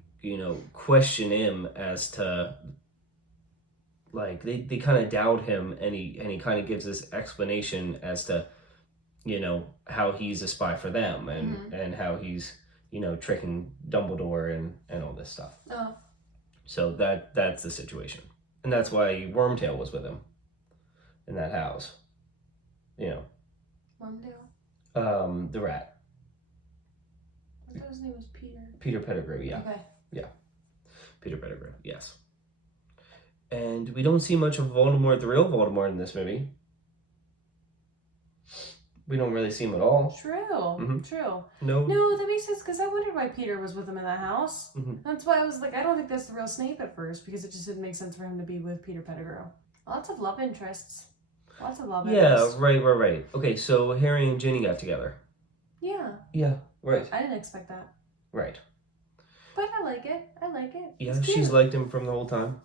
question him as to, like, they kind of doubt him, and he kind of gives this explanation as to how he's a spy for them, and how he's tricking Dumbledore and all this stuff. Oh. So that's the situation, and that's why Wormtail was with him in that house. Wormtail? The rat. I thought his name was Peter. Peter Pettigrew, yeah. Okay. Yeah. Peter Pettigrew, yes. And we don't see much of Voldemort, the real Voldemort, in this movie. We don't really see him at all. True. True. No, that makes sense, because I wondered why Peter was with him in that house. That's why I was like, I don't think that's the real Snape at first, because it just didn't make sense for him to be with Peter Pettigrew. Lots of love interests. Yeah, right. Okay, so Harry and Ginny got together. Yeah. Yeah, right. I didn't expect that. Right. But I like it. Yeah, It's cute. she's liked him from the whole time.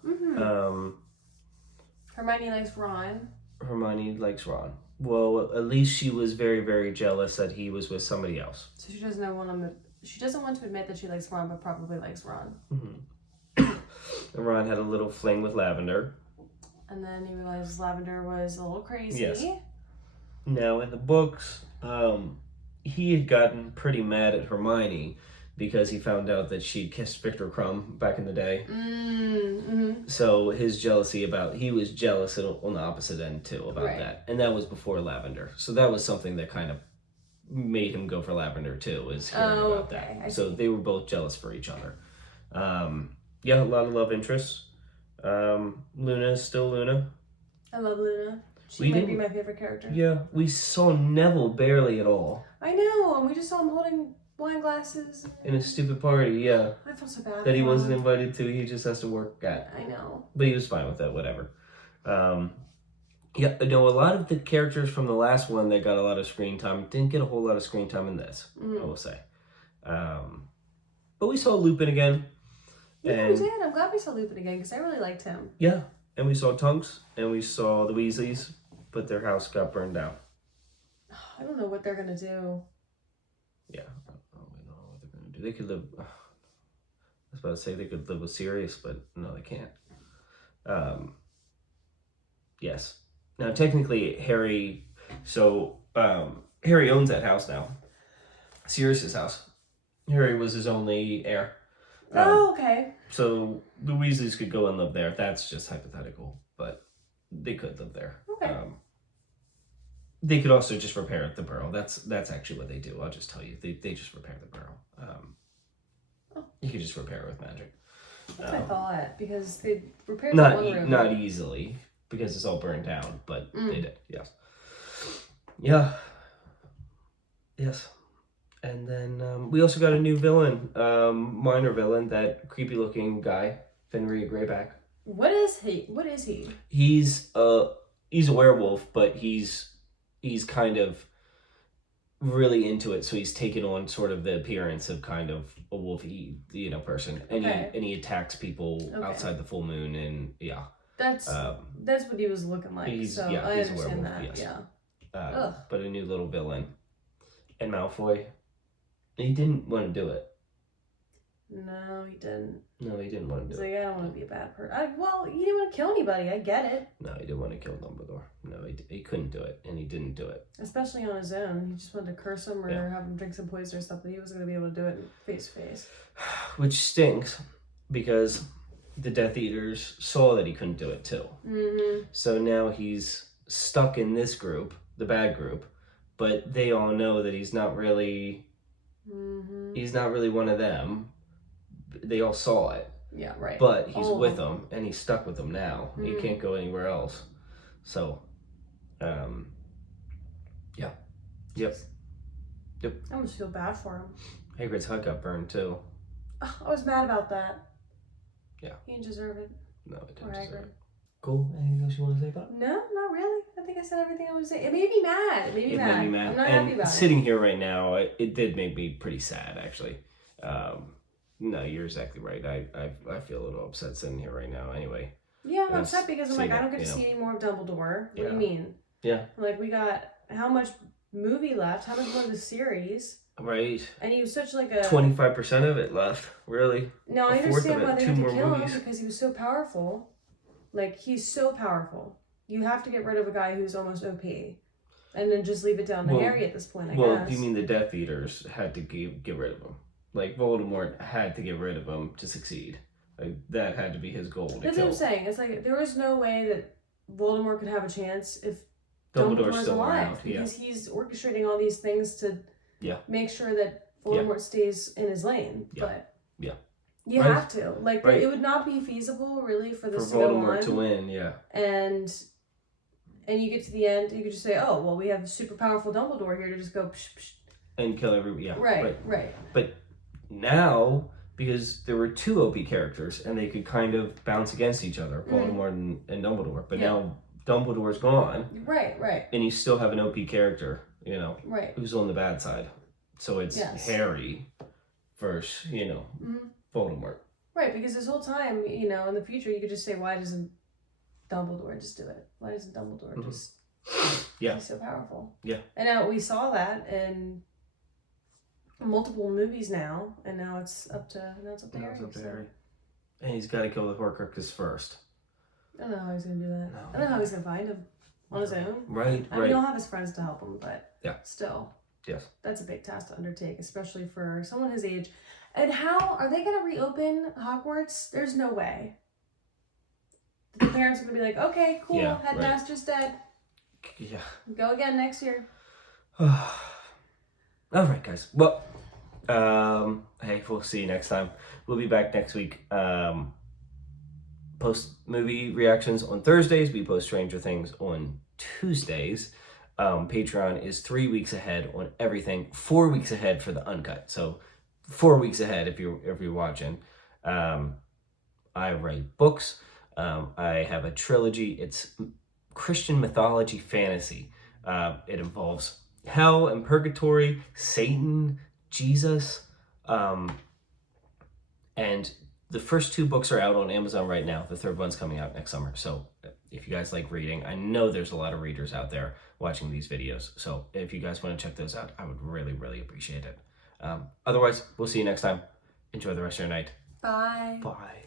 Hermione likes Ron. Hermione likes Ron. Well, at least she was very, very jealous that he was with somebody else. So she doesn't want to admit that she likes Ron, but probably likes Ron. And Ron had a little fling with Lavender. And then he realizes Lavender was a little crazy. Yes. Now, in the books, he had gotten pretty mad at Hermione because he found out that she'd kissed Victor Crumb back in the day. So his jealousy he was jealous on the opposite end too about that. And that was before Lavender. So that was something that kind of made him go for Lavender too, is hearing about that. So they were both jealous for each other. Yeah, a lot of love interests. Luna is still Luna. I love Luna. She might be my favorite character. Yeah, we saw Neville barely at all. I know, and we just saw him holding wine glasses. In a stupid party, yeah. I felt so bad. That he wasn't invited to, he just has to work at. I know. But he was fine with that, whatever. Yeah, no, a lot of the characters from the last one that got a lot of screen time didn't get a whole lot of screen time in this, I will say. But we saw Lupin again. Yeah, we did. I'm glad we saw Lupin again, because I really liked him. Yeah, and we saw Tonks, and we saw the Weasleys, but their house got burned down. I don't know what they're going to do. Yeah, I don't really know what they're going to do. They could live... I was about to say they could live with Sirius, but no, they can't. Yes. Now, technically, Harry... So, Harry owns that house now. Sirius's house. Harry was his only heir. Okay. So, the Weasleys could go and live there. That's just hypothetical, but they could live there. Okay. They could also just repair the Burrow. That's actually what they do. I'll just tell you. They just repair the Burrow. You could just repair it with magic. That's what I thought, because they repaired the one room. Not easily, because it's all burned down, but they did, yes. Yeah. Yes. And then we also got a new villain, minor villain, that creepy looking guy, Fenrir Greyback. What is he? He's a werewolf, but he's kind of really into it, so he's taken on sort of the appearance of kind of a wolfy, person, and he attacks people outside the full moon, and yeah. That's what he was looking like. He's So yeah, I he's a understand werewolf. that. Yes. Yeah. But a new little villain. And Malfoy, he didn't want to do it. No, he didn't. No, he didn't want to He's do like, it. I don't want to be a bad person. Well, he didn't want to kill anybody. I get it. No, he didn't want to kill Dumbledore. No, he couldn't do it, and he didn't do it. Especially on his own. He just wanted to curse him or have him drink some poison or stuff, but he wasn't going to be able to do it face to face. Which stinks, because the Death Eaters saw that he couldn't do it too. Mm-hmm. So now he's stuck in this group, the bad group, but they all know that he's not really one of them. They all saw it. Yeah, right. But he's with them, and he's stuck with them now. Mm-hmm. He can't go anywhere else. So, yeah. Yep. I almost feel bad for him. Hagrid's hut got burned too. Oh, I was mad about that. Yeah. He didn't deserve it. No, it Or didn't deserve Hagrid. it. Cool. Anything else you want to say about it? No, not really. I think I said everything I was saying. It made me mad. It made me mad. I'm not happy about sitting here right now, it did make me pretty sad, actually. No, you're exactly right. I feel a little upset sitting here right now. Anyway. Yeah, I'm upset because I'm like, I don't get to you know. see any more of Dumbledore. What do Yeah. you mean? Yeah. Like, we got how much movie left? How much more of the series? Right. And he was such like a 25% of it left, really. No, I A fourth understand of why it, they 2 had to more kill movies. him because he was so powerful. Like, he's so powerful. You have to get rid of a guy who's almost OP. And then just leave it down to Harry at this point, I guess. You mean the Death Eaters had to get rid of him? Like, Voldemort had to get rid of him to succeed. Like, that had to be his goal to That's kill. what I'm saying. It's like, there was no way that Voldemort could have a chance if Dumbledore's Dumbledore's still alive. around, yeah. Because he's orchestrating all these things to Yeah. make sure that Voldemort stays in his lane. Yeah. But Yeah. you Right. have to. Like, Right. it would not be feasible, really, for For this to go on. Voldemort to win, yeah. And you get to the end, you could just say, oh, well, we have super powerful Dumbledore here to just go psh, psh. And kill everybody, yeah. Right. But now, because there were 2 OP characters, and they could kind of bounce against each other, Voldemort and Dumbledore. But now Dumbledore's gone. Right. And you still have an OP character, you know, Right. who's on the bad side. So it's Harry versus, Voldemort. Right, because this whole time, in the future, you could just say, why doesn't Dumbledore just do it? Why doesn't Dumbledore just Yeah. He's so powerful. Yeah. And now we saw that in multiple movies now, and now it's up to Harry. So. And he's got to kill the Horcruxes first. I don't know how he's gonna do that. I don't know how he's gonna find him on his own. Right. I mean, he'll have his friends to help him, but still, Yes. that's a big task to undertake, especially for someone his age. And how are they gonna reopen Hogwarts? There's no way. The parents are gonna be like, okay, cool, Yeah, headmaster's dead. Yeah. Go again next year. All right, guys. Well, hey, we'll see you next time. We'll be back next week. Post movie reactions on Thursdays. We post Stranger Things on Tuesdays. Patreon is 3 weeks ahead on everything. 4 weeks ahead for the uncut. So 4 weeks ahead if you're watching. I write books. I have a trilogy. It's Christian mythology fantasy. It involves hell and purgatory, Satan, Jesus, and the first 2 books are out on Amazon right now. The third one's coming out next summer. So if you guys like reading, I know there's a lot of readers out there watching these videos. So if you guys want to check those out, I would really, really appreciate it. Otherwise, we'll see you next time. Enjoy the rest of your night. Bye. Bye.